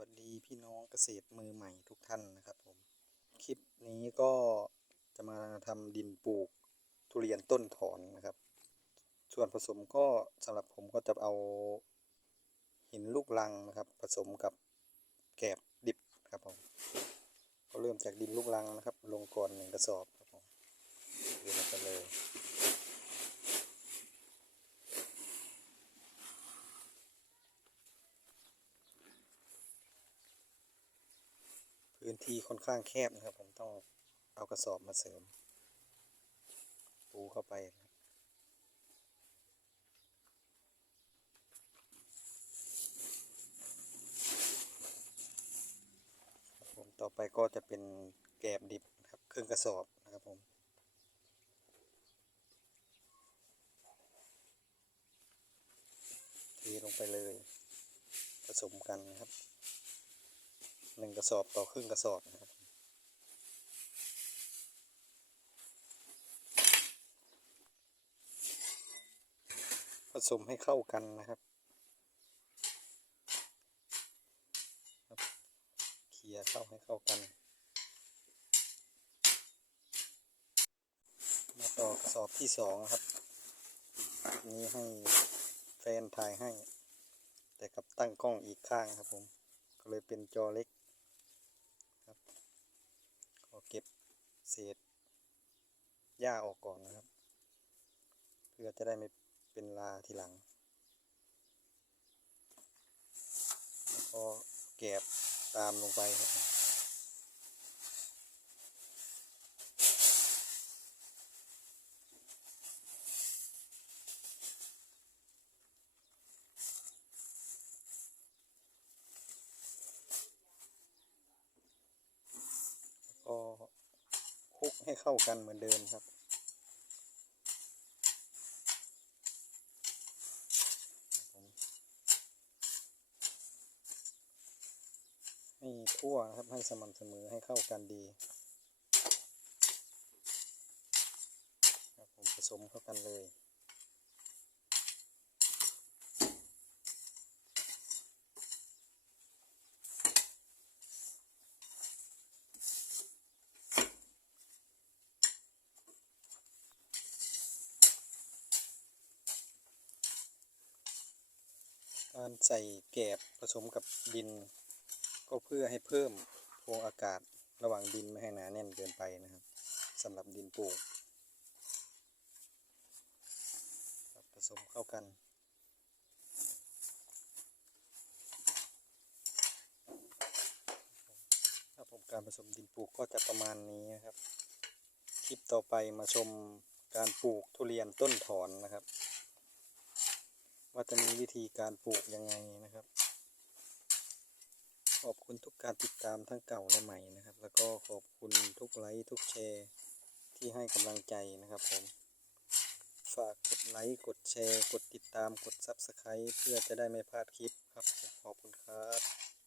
วัสดีพี่น้องเกษตรมือใหม่ทุกท่านนะครับผม คลิปนี้ก็จะมาทำดินปลูกทุเรียนต้นถอนนะครับ ส่วนผสมก็สำหรับผมก็จะเอาหินลูกลังนะครับ ผสมกับแกบดิบครับผมก็เริ่มจากดินลูกลังนะครับ ลงก่อนหนึ่งกระสอบครับผมเดี๋ยวเราไปเลย พื้นที่ค่อนข้างแคบนะครับ ผมต้องเอากระสอบมาเสริม ปูเข้าไปผมต่อไปก็จะเป็นแกบดิบนะครับครึ่งกระสอบนะครับผมเทลงไปเลย ผสมกันนะครับ หนึ่งกระสอบต่อครึ่งกระสอบนะครับผสมให้เข้ากันนะครับเครับเขี่ยเข้าให้เข้ากัน มาต่อกระสอบที่สองครับ นี้ให้แฟนถ่ายให้ แต่กับตั้งกล้องอีกข้างครับผม ก็เลยเป็นจอเล็ก เก็บเศษหญ้าออกก่อนนะครับ เพื่อจะได้ไม่เป็นลาทีหลัง แล้วก็แกบตามลงไปครับผมก็คลุก ให้เข้ากันเหมือนเดิมครับ ให้ทั่วนะครับให้สม่ำเสมอให้เข้ากันดีครับผมผสมเข้ากันเลย การใส่แกบผสมกับดิน ก็เพื่อให้เพิ่มโพรงอากาศระหว่างดินไม่ให้หนาแน่นเกินไปนะครับสำหรับดินปลูกผสมเข้ากันครับผมการผสมดินปลูกก็จะประมาณนี้นะครับ คลิปต่อไปมาชมการปลูกทุเรียนต้นถอนนะครับ ว่าจะมีวิธีการปลูกยังไงนะครับ ขอบคุณทุกการติดตามทั้งเก่าและใหม่นะครับ แล้วก็ขอบคุณทุกไลค์ทุกแชร์ที่ให้กำลังใจนะครับผมฝากกดไลค์กดแชร์ กดติดตามกด Subscribe เพื่อจะได้ไม่พลาดคลิปครับ ขอบคุณครับ